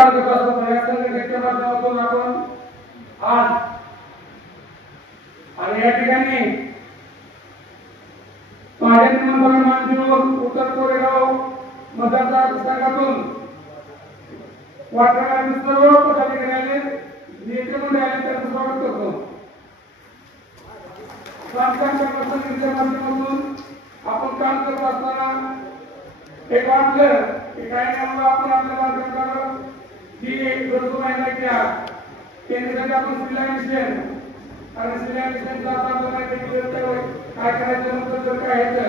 काम करत असतो या संघटनेच्या माध्यमातून आपण आज आणि या ठिकाणी माझ्या निमंत्रण मानून उत्तर कोरेगाव मतदारसंघातून वाटणाऱ्या सर्व पदाधिकाऱ्यांनी नेते मंडळी आले त्यांचं स्वागत करतो. संघटनेच्या माध्यमातून आपण काम करत असताना एक वाटलं की काय नाही आपण आपल्या माध्यमातून ही गरजू महिन्याच्या केंद्रासाठी आपण शिला मिशन आणि शिला मिशनचा काय करायचं नंतर काय येतं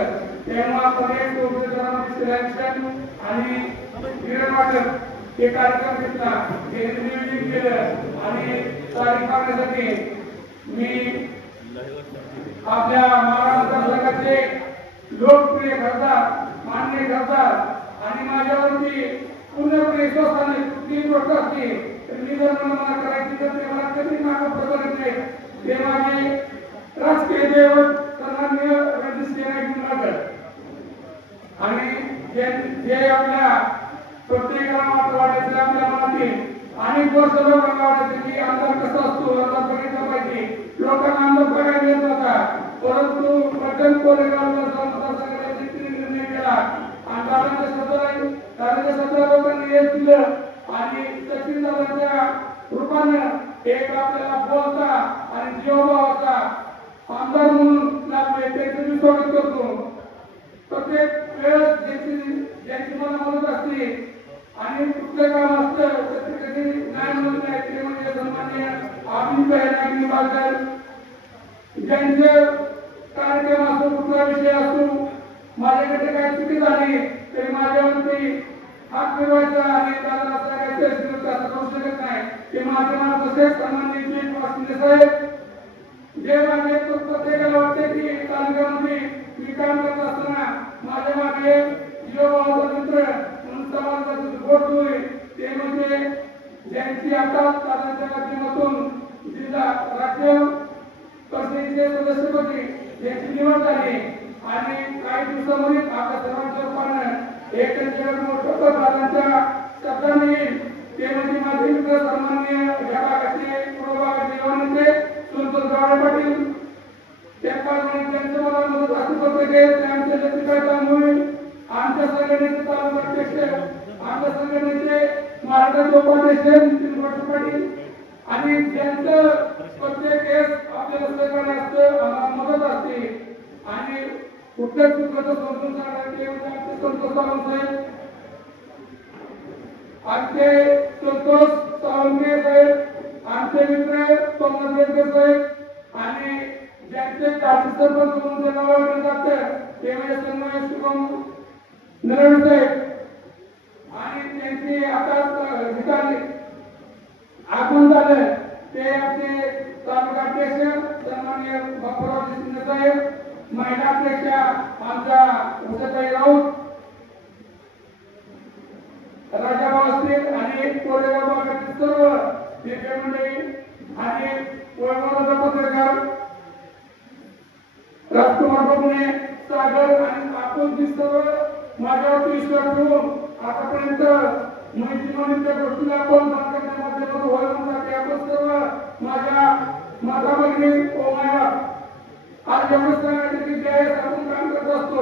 तेव्हा आपण एक शिला मिशन आणि किरण वाटप हे कार्यक्रम घेतला हे नियोजन केलं आणि तारीख पाहण्यासाठी मी आपल्या महाराष्ट्र संघाचे लोकप्रिय खासदार मान्य खासदार आणि माझ्यावरती पूर्णपणे विश्वासाने कुठलीही गोष्ट असते तर मी जर मला करायची तर ते मला कधी मागं पडत नाही. ते माझे राजकीय दैवत सन्माननीय रणजित आणि जे आपल्या प्रत्येकाला मात्र वाटायचं आपल्या मनातील अनेक वर्ष लोकांना वाटायचं की आमदार कसा असतो आमदार बघितला पाहिजे लोकांना आमदार बघायला येत नव्हता परंतु मध्यम कोरेगावला निर्णय केला आणि दादांच्या सतरा लोकांनी यश दिलं आणि सचिन दादांच्या रूपानं एक आपल्याला बोलता आणि जीवभावाचा आमदार म्हणून लागले त्यांचं मी स्वागत करतो. प्रत्येक वेळेस ज्यांची मला मदत असते आणि कुठलं काम असतं प्रत्येकाची नाही म्हणत नाही ते म्हणजे सन्मान्य अभिन बालकर ज्यांचे कार्यक्रम असो कुठला विषय असो माझ्याकडे काय चुकी झाली तरी माझ्यावरती हात फिरवायचा आणि दादा असं काय करू शकत नाही ते माझ्या तसेच सन्मान्य साहेब जे माझे प्रत्येकाला वाटते की तालुक्यामध्ये मी काम करत असताना माझ्या मागे जीवभावाचा मित्र म्हणून समाजाचा गोष्ट होईल ते म्हणजे ज्यांची आता दादांच्या माध्यमातून जिल्हा राज्य परिषदेचे सदस्यपदी यांची निवड झाली आणि काही दिवसांमध्ये आपल्या सर्वांच्या रूपानं एक मोठं दादांच्या शब्दाने येईल ते म्हणजे माझे मित्र सन्माननीय या भागाचे पूर्व भागाचे युवानेते सुंदर गावडे पाटील त्यांचं मला मदत असं करतं की आमच्या लक्ष्मीबाई तांबोळी आमच्या संघटनेचे तालुकाध्यक्ष आमच्या संघटनेचे महाराष्ट्र उपाध्यक्ष नितीन पाटील आणि ज्यांचं प्रत्येक केस आपल्याला सहकार्य असतं आम्हाला मदत असते आणि कुठल्या चुकीचं समजून सांगण्याचे आमचे संतोष सावंत साहेब आमचे संतोष सावंत साहेब आमचे मित्र सोमनाथ बेनकर साहेब आणि ज्यांचे जाती सरपंच म्हणून त्यांना ओळखलं जातं ते म्हणजे सन्मान्य शुभम नरवणे साहेब आणि त्यांचे आता ठिकाणी आगमन झालं ते आमचे तालुकाध्यक्ष सन्मान्य बापूराव शिंदे साहेब महिला अध्यक्ष आमच्या उषाताई राऊत राजाभाऊ असतील आणि कोरेगाव भागातील सर्व नेते मंडळी आणि वैभवराजा पत्रकार राजकुमार बबने सागर आणि आपण जी सर्व माझ्यावरती विश्वास ठेवून आतापर्यंत मैत्रिणीच्या गोष्टीला आपण माध्यमाच्या माध्यमातून वळवण्यासाठी आपण सर्व माझ्या माता भगिनी ओमाया आज एवढं सांगायचं की ज्यावेळेस आपण काम करत असतो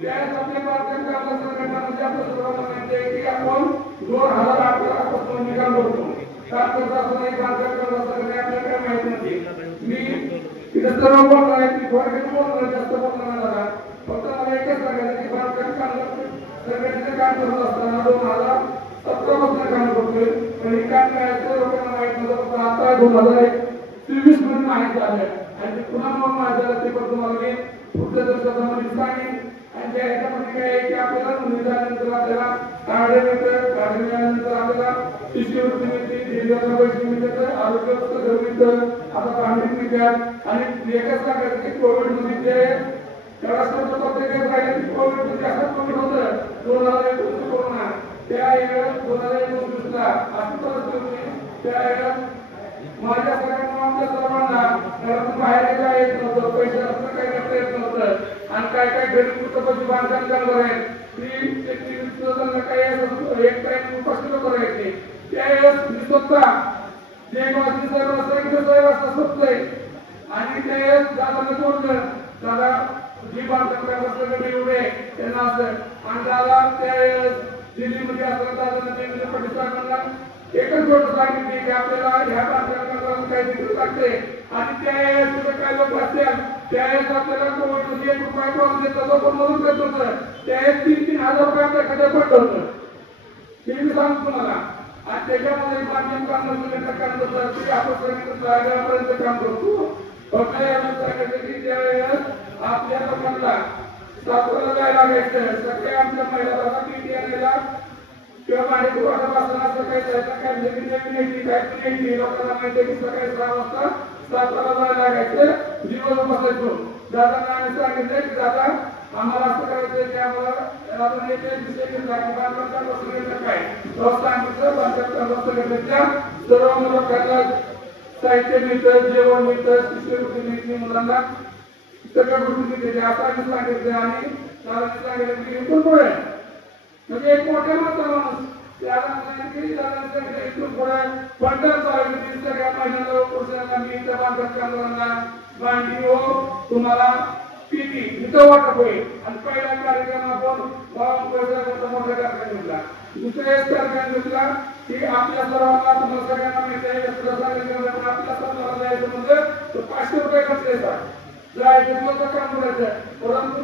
त्यावेळेस आपल्या भारताच्या आपल्या संघटनामध्ये आपल्या सर्वांना माहिती आहे की आपण 2011 पासून निकाल करतो काम करत असताना एक बांधकाम करत असताना आपल्याला काय माहिती नाही. मी इथं सर्व बोलणार आहे की थोडक्यात बोलणार जास्त बोलणार झाला फक्त मला एकच सांगायचं की बांधकाम संघटनेचं काम करत असताना 2017 पासून काम करतोय पण हे काम करायचं लोकांना माहित नव्हतं पण आता 2023 मध्ये माहित झालं आणि पुन्हा मग माझ्या ते पण तुम्हाला मी पुढच्या दिवसामध्ये सांगेन आणि त्या ह्याच्यामध्ये काय आहे की आपल्याला निदानंतर आपल्याला काढे मिळतं काढे मिळाल्यानंतर आपल्याला शिष्यवृत्ती मिळते दिव्यांग पैसे मिळतात आरोग्य घर मिळतं आता भांडण मिळतात आणि एकच सांगायचं की कोविड मध्ये जे त्याला सर्व प्रत्येकात राहिले की कोविड मध्ये असं कोविड होतं 2021 कोरोना त्या वेळेस 2021 ला अशी परिस्थिती होती त्या वेळेस माझ्या सगळ्यांना आमच्या सर्वांना घरातून बाहेर येत नव्हतं पैसे असं काही करता येत नव्हतं आणि काय काय घरी पुस्तकाची बांधकाम चालू आहे ती काही एक टाइम उपाशी करायची त्यावेळेस मी स्वतः जे वाजवी साहेब रस्ता साहेब असं स्वतः आणि त्यावेळेस दादाला बोललं दादा जी बांधकाम रस्त्याकडे एवढे त्यांना असं आणि दादा त्यावेळेस दिल्लीमध्ये असताना दादाला देवेंद्र फडणवीस साहेबांना एकच गोष्ट सांगितली की आपल्याला ह्या बांधकामाला काही तिकीट लागते आणि त्यावेळेस तुझे काय लोक असतील त्यावेळेस आपल्याला कोविड 1 रुपया पाऊस देत होतो पण मधून देत होतं त्यावेळेस 3,000 रुपये आपल्या खात्यात पडलं होतं ते मी सांगतो तुम्हाला आणि त्याच्यामध्ये बांधकाम काम नसलेलं काम करतात ते आपण सांगितलं जागापर्यंत काम करतो फक्त याला सांगायचं की त्यावेळेस आपल्या लोकांना सातारा जायला लागायचं सगळ्या आमच्या महिला किती आलेला किंवा माझे पुराणा वाचना सकाळी जायचं काय नवीन यायची काय यायची लोकांना माहिती की सकाळी 6 वाजता सातारा जायला लागायचं दिवस बसायचो दादांना आम्ही सांगितलं की दादा आम्हाला असं करायचं की आम्हाला आपण एक विषय घेतला की बांधकाम वस्तू घेतलं काय रस्ता सांगितलं बांधकाम वस्तू घेतल्या सर्व लोकांना साहित्य मिळतं जेवण मिळतं शिष्यवृत्ती मिळते मुलांना सगळ्या गोष्टी मिळते आता आम्ही सांगितलं आणि दादांनी सांगितलं की इथून पुढे म्हणजे एक मोठ्या माणूस त्याला इथून पुढे पंढर चालू सगळ्या महिन्याला पुरुषांना मी इथं बांधकाम कामगारांना मांडी हो तुम्हाला पीटी इथं वाटप होईल आणि पहिला कार्यक्रम आपण मोठा कार्यक्रम घेतला दुसरा एक कार्यक्रम घेतला की आपल्या सर्वांना तुम्हाला सगळ्यांना माहिती आहे आपल्या सर्वांना जायचं म्हणजे 500 रुपये खर्च येतात जायचं काम करायचं परंतु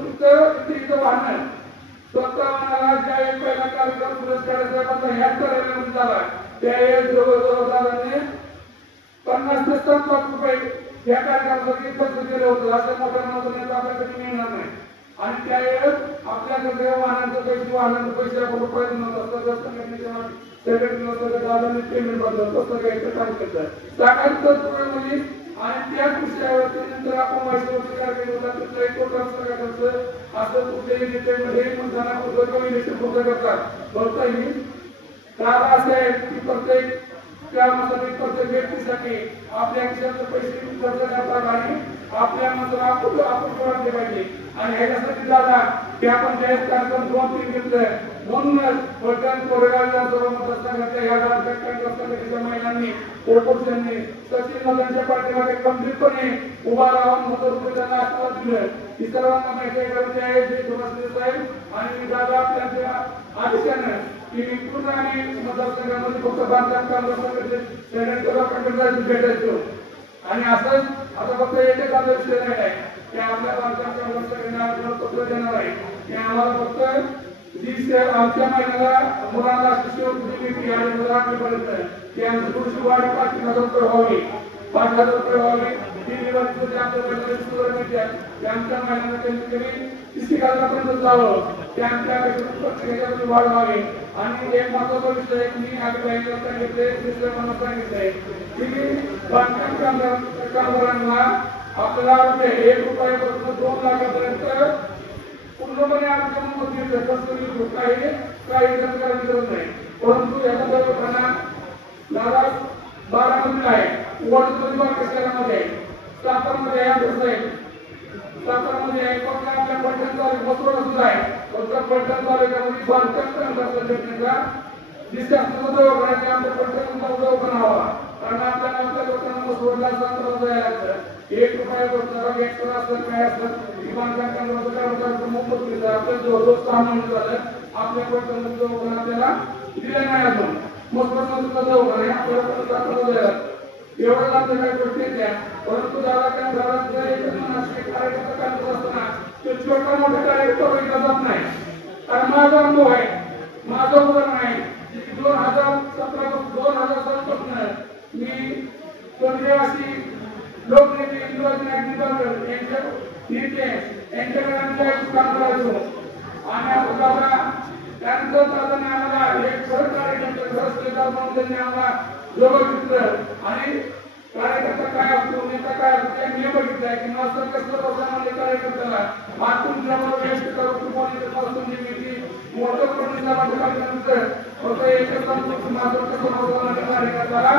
तिथं वाहन स्वतः मला ज्यावेळेस पहिला कार्यक्रम पुरस्काराचा पण ह्या कार्यक्रम झाला त्यावेळेस जवळजवळ दादाने 50 ते 60 लाख रुपये या कार्यक्रमासाठी खर्च केलं होतं असं मोठ्या माणसाने आपल्याकडे मिळणार नाही आणि त्यावेळेस आपल्याकडे वाहनांचे पैसे आपण रुपये नव्हतं दादाने पेमेंट बदलत तसं घ्यायचं काम करतं साकार म्हणजे आणि त्याच विषयावरती नंतर आपण माहिती असं कुठल्याही नेत्यामध्ये म्हणताना कमी निश्चित करतात बहुताही दादा असे आहे की प्रत्येक कामासाठी प्रत्येक व्यक्तीसाठी आपल्या खिशातले पैसे खर्च करतात आणि आपल्या माणसाला आपण वाटले पाहिजे आणि ह्याच्यासाठी दादा की आपण ज्या कार्यक्रम 2-3 घेतलं म्हणूनच वडगाव कोरेगाव सर्व मतदारसंघाच्या या मतदारसंघाच्या महिलांनी पुरुषांनी सचिन नगरच्या पाठीमागे गंभीरपणे उभा राहून मतदारांना आशीर्वाद दिलं की सर्वांना माहिती आहे जे साहेब आणि दादा त्यांच्या आदेशानं की पूर्ण आणि मतदारसंघामध्ये फक्त बांधकाम कामगारांना भेटायचो आणि असंच आता फक्त एकच विषय नाही आहे की आपल्या बांधकाम कामगारांना पत्र देणार आहे की आम्हाला फक्त आमच्या महिन्याला मुलांना शिष्यवृत्ती आठवीपर्यंत की आमची पुढची वाढ 5,000 रुपये व्हावी 5,000 रुपये व्हावी 3 दिवस आमच्या महिन्याला कमीत कमी 30,000पर्यंत जावं ते आमच्या प्रत्येकाची वाढ व्हावी आणि एक महत्वाचा विषय मी आधी सांगितलंय की बांधकाम कामगारांना आपल्याला 1 रुपयापासून 2 लाखापर्यंत पूर्णपणे आमच्या काही करायची गरज नाही परंतु याचा दवाखाना दादा 12 आहे वडोदरा शहरामध्ये सातारामध्ये आहे सातारामध्ये आहे फक्त आपल्या पलटण तालुक्यात सुद्धा आहे फक्त पलटण तालुक्यामध्ये बांधकाम दवाखान्याचे आमच्या पलटणचा दवाखाना हवा कारण आपल्या लोकांना सोडला सातारा जायला लागतं 1 रुपयापासून एक्स्ट्रा असतं काय असतं बांधकाम मोफत आपल्या जवळजवळ 6 महिने झालं आपल्या पलटण दवाखाना त्याला दिला नाही अजून मोफत दवाखाना आपल्याला सातारा जायला एवढं आपल्या काही गोष्टी द्या परंतु दादा काय कार्यकर्ता करत असताना तो छोटा मोठा कार्यकर्ता बघितला जात नाही कारण माझा अनुभव आहे माझं उदाहरण आहे 2017 पासून मी केंद्रवासी लोकनेते यांच्या काम करायचो आणि आपण दादा त्यानंतर दादाने आम्हाला एक सरकार म्हणून त्यांनी आम्हाला जवळ घेतलं आणि कार्यकर्ता काय असतो नेता काय असतो ते नियम बघितलाय की मला कसं बसामध्ये कार्यकर्त्याला आतून जवळ व्यस्त करून तुम्हाला मोठं करून कार्यक्रमानंतर फक्त एकच कार्यकर्त्याला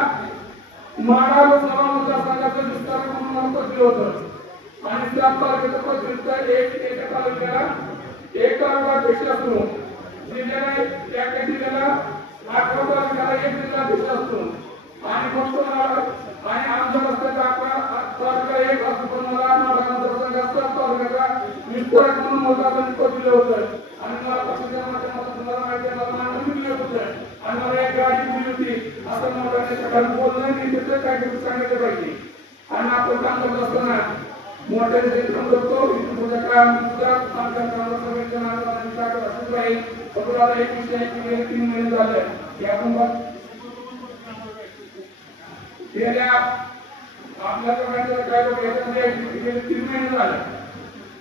माडा लोकसभा मतदारसंघाचं विस्तार म्हणून मला पत्र होतं आणि त्या तालुक्याचं पत्र एका तालुक्याला 1 तालुका अध्यक्ष असतो जिल्ह्याला त्या जिल्ह्याला अकरा तारखेला एक जिल्हाध्यक्ष असतो आणि फक्त आणि आमच्या रस्त्याचा 11 तारखेला एक असतो पण मला माझा तालुक्याचा विस्तार म्हणून मोठा दिलं होतं आणि मला पक्षाच्या माध्यमातून तुम्हाला माहिती आहे मला मांडून दिलं होतं आणि मला एक गाडी दिली होती असं मोठ्याने सकाळी बोलणं नाही त्याचं काहीतरी सांगितलं पाहिजे आणि आपण काम करत असताना मोठ्याने काम करतो तुझं काम सुद्धा आमच्या कामाला सगळ्यांच्या नावाने ताकद असत राहील फक्त एक विषय 3 महिने झाले की आपण गेल्या आपल्या सगळ्यांचं काय लोक याच्यामध्ये 3 महिने झाले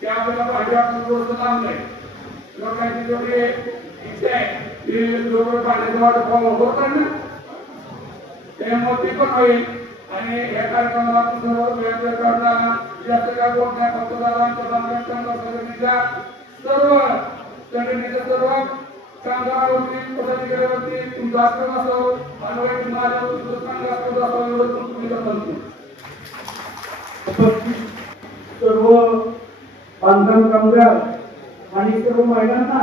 की आपल्याला भाजी आपण थोडंसं लांब नाही लोकांची जेवढी इच्छा आहे ती जवळ पाण्याचं वाटप होत आहे ना त्यामुळे ते पण होईल आणि या कार्यक्रमाला आपण सर्व वेळ करताना जास्त काय बोलत नाही फक्त दादा सर्व संघटनेच्या सर्व कामगारावरती पदाधिकाऱ्यावरती तुमचा आक्रमण असावं आणि माझ्यावर चांगला आक्रमण असावं एवढं तुम्ही सांगतो सर्व बांधकाम कामगार आणि सर्व महिलांना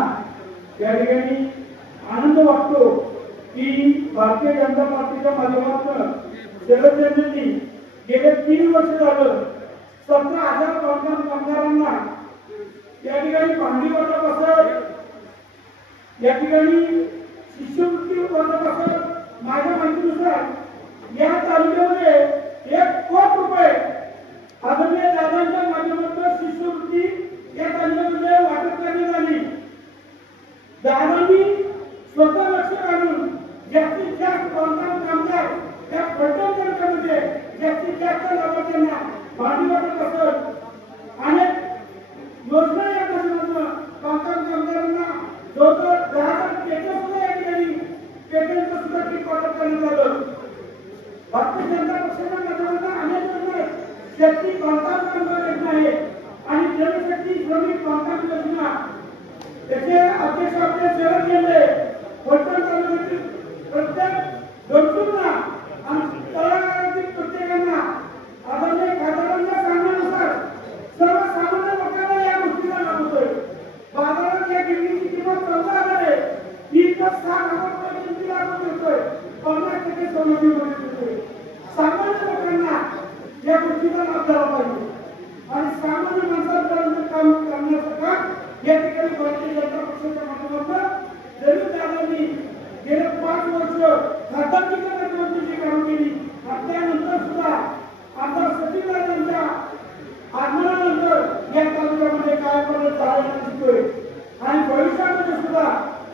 या ठिकाणी आनंद वाटतो की भारतीय जनता पार्टीच्या माध्यमातून शरद गेले 3 वर्ष झालं 17,000 बांधकाम कामगारांना या ठिकाणी भांडी वाटप असेल या ठिकाणी शिष्यवृत्ती वाटप असेल माझ्या माहितीनुसार या तालुक्यामध्ये 1 कोटी रुपये आदरणीय दादांच्या माध्यमातून शिष्यवृत्ती या तालुक्यामध्ये वाटप करण्यात आली दादांनी स्वतः लक्ष घालून जास्तीत जास्त बांधकाम कामगार त्या पट्ट्या तालुक्यामध्ये जास्तीत जास्त लाभार्थ्यांना भांडी वाटप असेल अनेक योजना या माध्यमातून बांधकाम कामगारांना जवळजवळ 10,000 पेट्या सुद्धा या ठिकाणी पेट्यांचं सुद्धा किट वाटप करण्यात आलं भारतीय जनता पक्षाच्या माध्यमातून अनेक योजना आहेत शेती बांधकाम कामगार योजना आहे आणि जनशक्ती श्रमिक बांधकाम योजना त्याचे अध्यक्ष आपले शरद गेले फलटण तालुक्यातील प्रत्येक गरजूंना आणि तळागाळातील प्रत्येकांना आदरणीय खासदारांच्या सांगण्यानुसार सर्वसामान्य लोकांना या गोष्टीचा लाभ होतोय बाजारात या गिरणीची किंमत 14,000 आहे ती तर 6,000 रुपये किमतीला आपण देतोय 50% सवलतीमध्ये देतोय सामान्य लोकांना या गोष्टीचा लाभ झाला पाहिजे आणि सामान्य माणसांपर्यंत काम करण्याचं काम या ठिकाणी भारतीय जनता पक्षाच्या माध्यमातून जरी दादांनी गेले 5 वर्ष खासदारकीच्या माध्यमातून कामं केली आणि त्यानंतर सुद्धा आमदार सचिन दादांच्या आगमनानंतर या तालुक्यामध्ये काय बदल झालेला दिसतोय आणि भविष्यामध्ये सुद्धा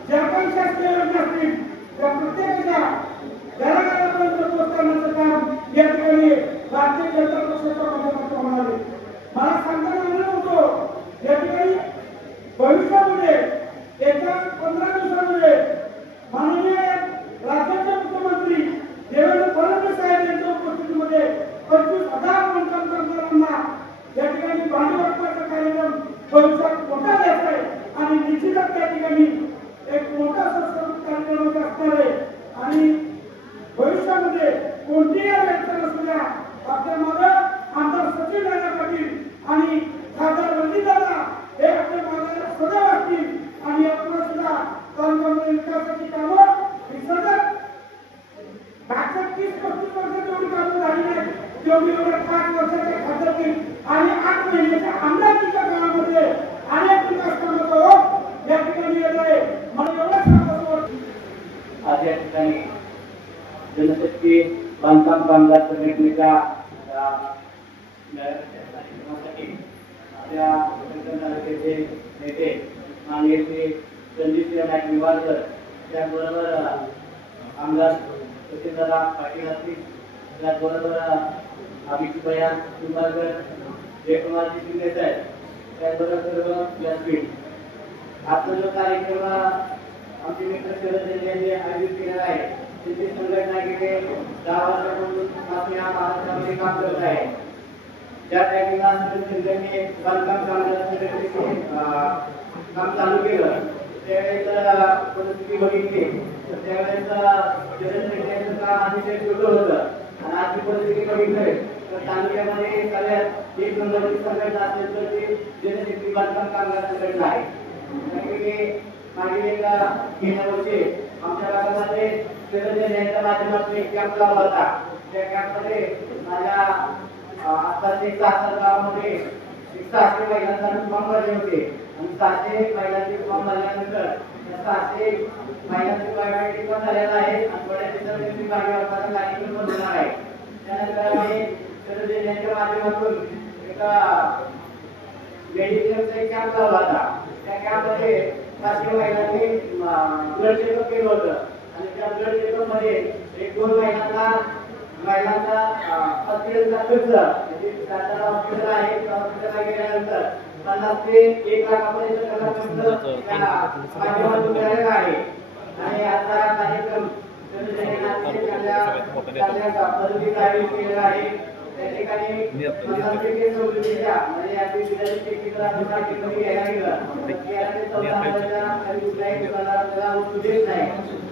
ज्या काही शासकीय योजना असतील त्या प्रत्येकाच्या घराघरापर्यंत पोहोचवण्याचं काम या ठिकाणी भारतीय जनता पक्षाच्या माध्यमातून होणार आहे मला सांगताना आनंद होतो या ठिकाणी भविष्यामध्ये एका 15 दिवसामध्ये माननीय राज्याचे मुख्यमंत्री देवेंद्र फडणवीस साहेब यांच्या उपस्थितीमध्ये 25,000 बांधकाम कामगारांना या ठिकाणी भांडी वाटपाचा कार्यक्रम भविष्यात मोठा द्यायचा आहे आणि निश्चितच त्या ठिकाणी एक मोठा संस्कृत कार्यक्रम असणार आहे आणि भविष्यामध्ये कोणतीही अडचण असू द्या आपल्या मागे आमदार सचिन दादा पाटील आणि खासदार रणजित दादा हे आपल्या मागे सदैव असतील आणि यापुढे सुद्धा तालुक्यामध्ये विकासाची कामं ही सतत 30-35 वर्ष जेवढी कामं झाली नाही तेवढी एवढ्या 5 वर्षाच्या खासदारकी आणि 8 महिन्याच्या आमदारकीच्या काळामध्ये अनेक विकास कामाचा ओघ या ठिकाणी येत आहे मला एवढंच सांगायचं आज या ठिकाणी जनशक्ती बांधकाम कामगार संघटनेच्या आपल्या तालुक्याचे नेते माननीय श्री रणजितसिंह नाईक निंबाळकर त्याचबरोबर आमदार सचिनदादा पाटील असतील त्याचबरोबर अभिषेकभैया निंबाळकर जयकुमारजी शिंदे साहेब त्याचबरोबर सर्व व्यासपीठ आजचा जो कार्यक्रम आमचे मित्र शरद यांनी आयोजित केलेला आहे त्यांची संघटना गेले 10 वर्षापासून आपल्या महाराष्ट्रामध्ये काम करत आहे ज्या टायमिंगला संघटनेने बांधकाम कामगार संघटनेचे काम चालू केलं त्यावेळेस परिस्थिती बघितली तर त्यावेळेस जनसंख्येचं काम अतिशय छोटं होतं आणि आजची परिस्थिती बघितली तर तालुक्यामध्ये सगळ्यात एक नंबरची संघटना असेल तर ती जनशक्ती बांधकाम कामगार संघटना आहे मागील गेल्या वर्षी आमच्या भागामध्ये चिरंजीव यांच्या माध्यमातून एक कॅम्प लावला होता. त्या कॅम्पमध्ये माझ्या आताच एक तासाच्या गावामध्ये 600 महिलांचा फॉर्म भरले होते आणि 600 महिलांचे फॉर्म भरल्यानंतर त्या 600 महिलांची बायोमेट्रिक पण झालेला आहे आणि थोड्या दिवसांनी बायोमेट्रिक कार्यक्रम पण होणार आहे. त्यानंतर आम्ही चिरंजीव यांच्या माध्यमातून एका मेडिकलचा एक कॅम्प लावला होता. त्या कॅम्पमध्ये 500 महिलांनी ब्लड चेकअप केलं होतं आणि त्या ब्लड चेकअप मध्ये एक 2 महिलांचा हॉस्पिटलचा खर्च म्हणजे सातारा हॉस्पिटल आहे त्या हॉस्पिटलला गेल्यानंतर 50 ते 1 लाखापर्यंत खर्च माध्यमातून मिळालेला आहे. आणि आता कार्यक्रम चांगल्या पद्धतीने आयोजित केलेला आहे. त्या ठिकाणी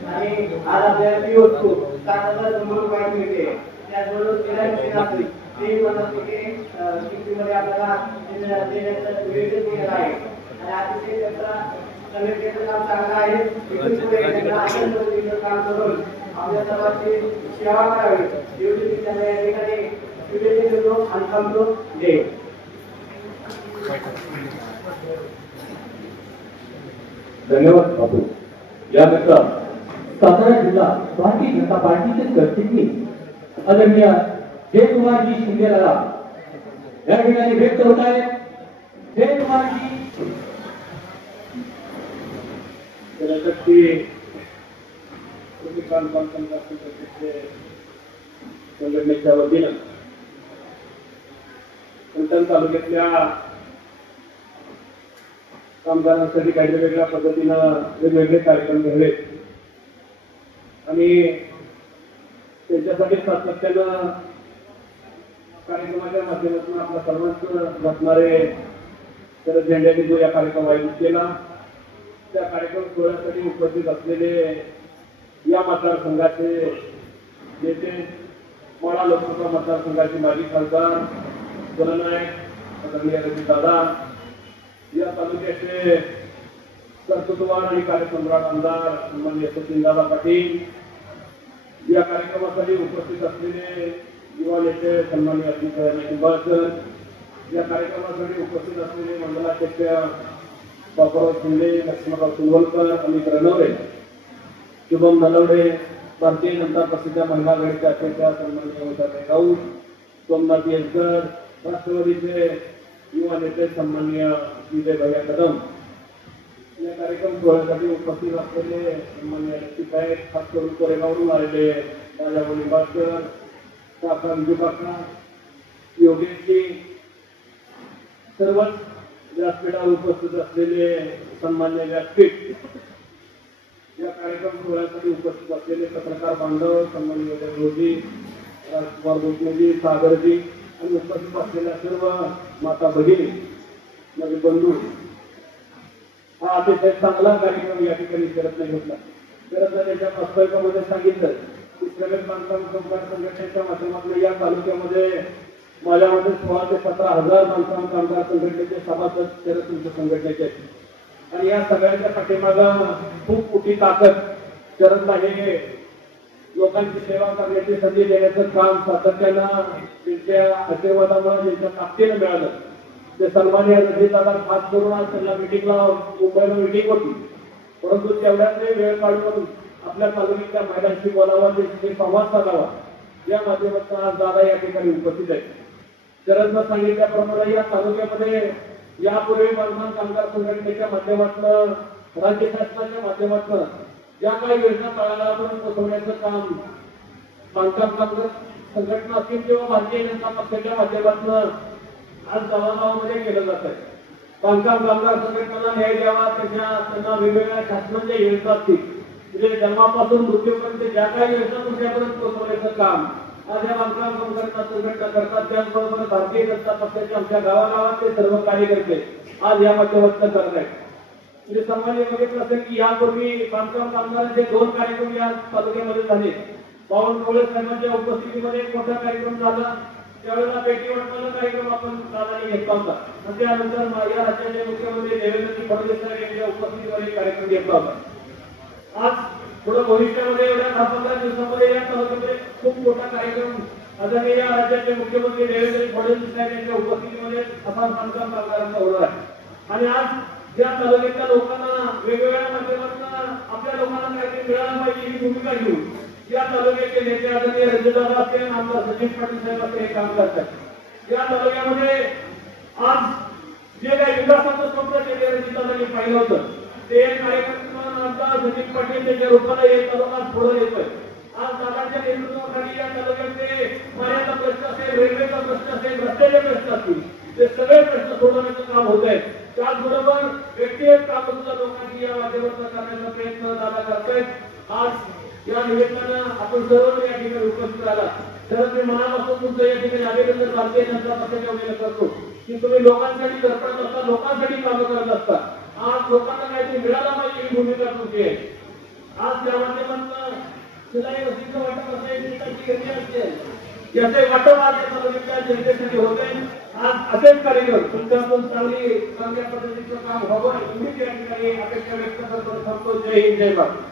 आणि आज आपल्याला ती वस्तू 7,100 रुपयात मिळते. त्याचबरोबर किमतीमध्ये आपल्याला देण्याचं नियोजन केलेलं आहे आणि अतिशय समितीचं काम चांगलं आहे. काम करून आपल्या सर्वांची सेवा करावी एवढी मी त्यांना या ठिकाणी शुभेच्छा देतो आणि सांगतो. जय. धन्यवाद बापू. यानंतर सातारा जिल्हा भारतीय जनता पार्टीचे सरचिटणीस आदरणीय जयकुमारजी शिंदेला या ठिकाणी व्यक्त होत आहे. जयकुमारजी संघटनेच्या वतीनं फलटण तालुक्यातल्या कामगारांसाठी काही वेगळ्या पद्धतीनं वेगवेगळे कार्यक्रम घ्यावेत आणि त्यांच्यासाठी सातत्यानं कार्यक्रमाच्या माध्यमातून आपल्या सर्वांचं बसणारे तर झेंड्याने जो या कार्यक्रम आयोजित केला त्या कार्यक्रम सोहळ्यासाठी उपस्थित असलेले या मतदारसंघाचे नेते माळा लोकसभा मतदारसंघाचे माजी खासदार जननायक आदरणीय दादा, या तालुक्याचे कर्तृत्ववान आणि कार्यसम्राट आमदार सन्माननीय सचिनदादा पाटील, या कार्यक्रमासाठी उपस्थित असलेले युवा नेते सन्माननीय अजित निंबाळकर, या कार्यक्रमासाठी उपस्थित असलेले मंडलाध्यक्ष बापूराव शिंदे, लक्ष्मणराव सुनवलकर, अमित रणवरे, शुभम नलवडे, भारतीय जनता पक्षाच्या महिला आघाडीच्या अध्यक्ष सन्माननीय उषाताई राऊत, सोमनाथ येसकर, राष्ट्रवादीचे युवा नेते सन्माननीय विजय भैया कदम, या कार्यक्रम सोहळ्यासाठी उपस्थित असलेले सन्माननीय लक्ष्मीसाहेब, खास करून कोरेगावरून आलेले राजा निंबाळकर, काका विजू काका, योगेशजी, सर्वच व्यासपीठावर उपस्थित असलेले सन्मान्य व्यासपीठ, या कार्यक्रम सोहळ्यासाठी उपस्थित असलेले पत्रकार बांधव सन्माननीय उदयजी, राजकुमार भोसलेजी, सागरजी आणि उपस्थित असलेल्या सर्व माता भगिनी, माझे बंधू, हा अतिशय चांगला कार्यक्रम या ठिकाणी करत नाही घेतला. खरं त्याच्या वास्तविकामध्ये सांगितलं की श्रमिक बांधकाम कामगार संघटनेच्या माध्यमातून या तालुक्यामध्ये माझ्यामध्ये 16 ते 17 हजार बांधकाम कामगार संघटनेचे सभासद शरद संघटनेचे आणि या सगळ्यांच्या पाठीमागं खूप मोठी ताकद शरदला हे लोकांची सेवा करण्याची संधी देण्याचं काम सातत्यानं त्यांच्या आशीर्वादामुळे त्यांच्या ताकदीनं मिळालं. ते सन्माननीय रणजितदादा खास करून आज त्यांना मिटिंगला मुंबईला मिटिंग होती, परंतु तेवढ्याच वेळ काढून आपल्या तालुक्याच्या महिलांशी बोलावा, त्यांची संवाद साधावा या माध्यमातून आज दादा या ठिकाणी उपस्थित आहे. शरदनं सांगितल्याप्रमाणे या तालुक्यामध्ये यापूर्वी बांधकाम कामगार संघटनेच्या माध्यमातून राज्य शासनाच्या माध्यमातून ज्या काही योजना तळागाळापर्यंत पोहोचवण्याचं काम बांधकाम कामगार संघटना असतील किंवा भारतीय जनता पक्षाच्या माध्यमातून आज गावागावामध्ये केलं जात आहे. बांधकाम कामगार संघटनेला न्याय द्यावा, त्यांना वेगवेगळ्या शासनाच्या योजना असतील, म्हणजे जन्मापासून मृत्यूपर्यंत ज्या काही योजना तुमच्यापर्यंत पोहोचवण्याचं काम आज या बांधकाम कामगार संघटना करतात. त्याचबरोबर भारतीय जनता पक्षाचे आमच्या गावागावातले सर्व कार्यकर्ते आज या माध्यमातून करत आहेत. म्हणजे सामान्य बघितलं असेल की यापूर्वी बांधकाम कामगारांचे 2 कार्यक्रम या तालुक्यामध्ये झाले. बावनकुळे साहेबांच्या उपस्थितीमध्ये एक मोठा कार्यक्रम झाला, त्यावेळेला पेटी वाटपाचा कार्यक्रम आपण दादाने घेतला होता आणि त्यानंतर या राज्याचे मुख्यमंत्री देवेंद्र फडणवीस साहेब यांच्या उपस्थितीमध्ये कार्यक्रम घेतला होता. आज पुढे भविष्यामध्ये एवढ्या 10-15 दिवसामध्ये या तालुक्यामध्ये खूप मोठा कार्यक्रम आदरणीय राज्याचे मुख्यमंत्री देवेंद्र फडणवीस साहेब यांच्या उपस्थितीमध्ये असा बांधकाम कामगारांचा होणार आहे. आणि आज या तालुक्यातल्या लोकांना वेगवेगळ्या माध्यमातून आपल्या लोकांना काहीतरी मिळालं पाहिजे ही भूमिका घेऊन या तालुक्याचे नेते आदरणीय रणजितदादा असतील, आमदार सचिन पाटील साहेब असतील हे काम करतात. या तालुक्यामध्ये आज जे काही विकासाचं स्वप्न ते रणजितदादांनी पाहिलं होतं ते कार्यक्रम आमदार सचिन पाटील त्यांच्या रूपाने या तालुक्यात पुढे येतोय. आज दादाच्या नेतृत्वाखाली या तालुक्याचे पाण्याचा प्रश्न असेल, रेल्वेचा प्रश्न असेल, रस्त्याचे प्रश्न असतील, ते सगळे प्रश्न सोडवण्याचं काम होत आहे. त्याचबरोबर व्यक्तिगत काम सुद्धा लोकांनी या माध्यमातून करण्याचा प्रयत्न दादा करतायत. आज या निमित्तानं आपण सर्व या ठिकाणी उपस्थित राहिला तर मी मनापासून तुमचं या ठिकाणी अभिनंदन भारतीय जनता पक्षाच्या वतीने करतो की तुम्ही लोकांसाठी धडपडत असता, लोकांसाठी काम करत असता. आज लोकांना काहीतरी मिळालं पाहिजे ही भूमिका तुमची आहे. आज त्या माध्यमातून शिलाई वस्तीचं वाटप असेल, याचे वाटप आज या तालुक्याच्या जनतेसाठी होत आहे. आज असेच कार्यक्रम तुमच्यातून चांगल्या पद्धतीचं काम व्हावं एवढीच या ठिकाणी अपेक्षा व्यक्त करतो. जय हिंद, जय भारत.